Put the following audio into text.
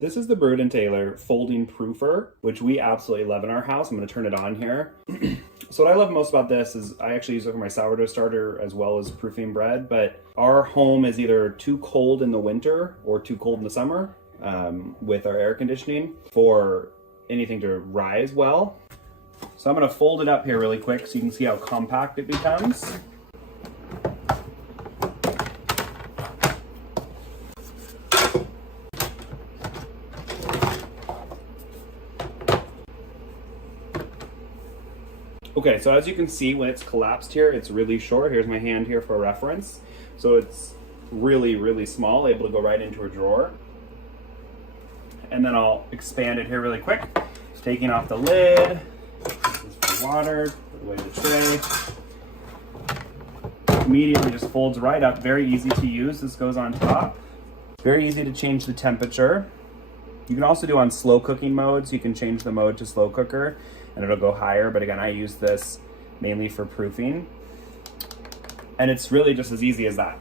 This is the Bird & Taylor folding proofer, which we absolutely love in our house. I'm gonna turn it on here. So what I love most about this is I actually use it for my sourdough starter as well as proofing bread, but our home is either too cold in the winter or too cold in the summer with our air conditioning for anything to rise well. So I'm gonna fold it up here really quick so you can see how compact it becomes. Okay, so as you can see, when it's collapsed here, it's really short. Here's my hand here for reference. So it's really, really small, able to go right into a drawer. And then I'll expand it here really quick. Taking off the lid. This is for water, put away the tray. Immediately just folds right up, very easy to use. This goes on top. Very easy to change the temperature. You can also do on slow cooking mode, so you can change the mode to slow cooker and it'll go higher. But again, I use this mainly for proofing. And it's really just as easy as that.